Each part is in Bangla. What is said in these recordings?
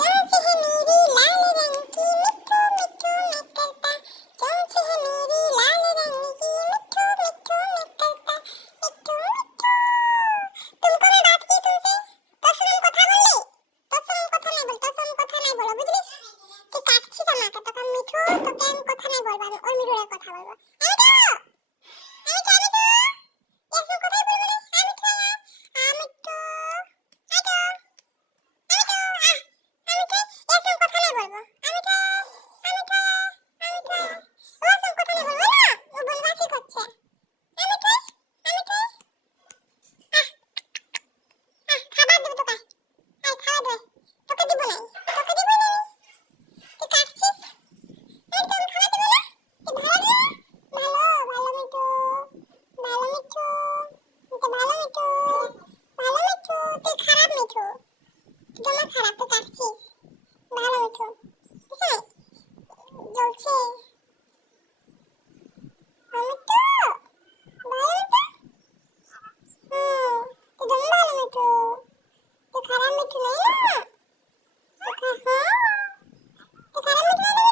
चोंच है मेरी लाल रंग की मिठू मिठू मैं करता चोंच है मेरी लाल रंग की मिठू मिठू मैं करता मिठू मिठू तुमको मैं बात की तुमसे तो सुन কথা বললে তো শুন কথা নাই বলো বুঝলিস তুই কাটছিস আমাকে তোকে মিঠু তোকে আমি কথা নাই বলবো আমি ওই মিঠুর কথা বলবো খারাপ তো কাটছিস ভালো মিঠু জ্বলছে মিঠু ভালো মিঠু তুই ভালো মিঠু তুই খারাপ মিঠু নেই না তুই খারাপ মিঠু না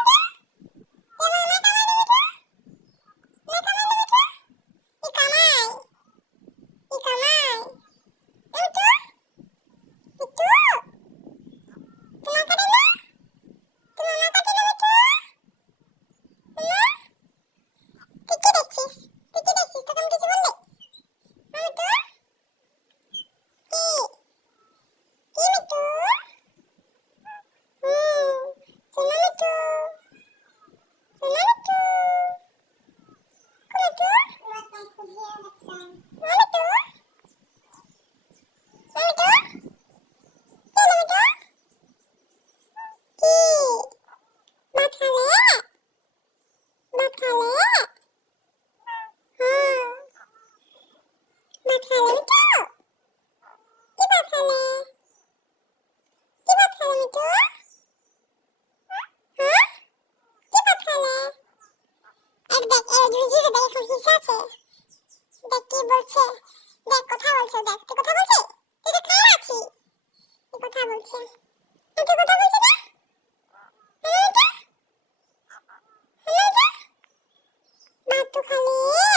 ভাত তো খালি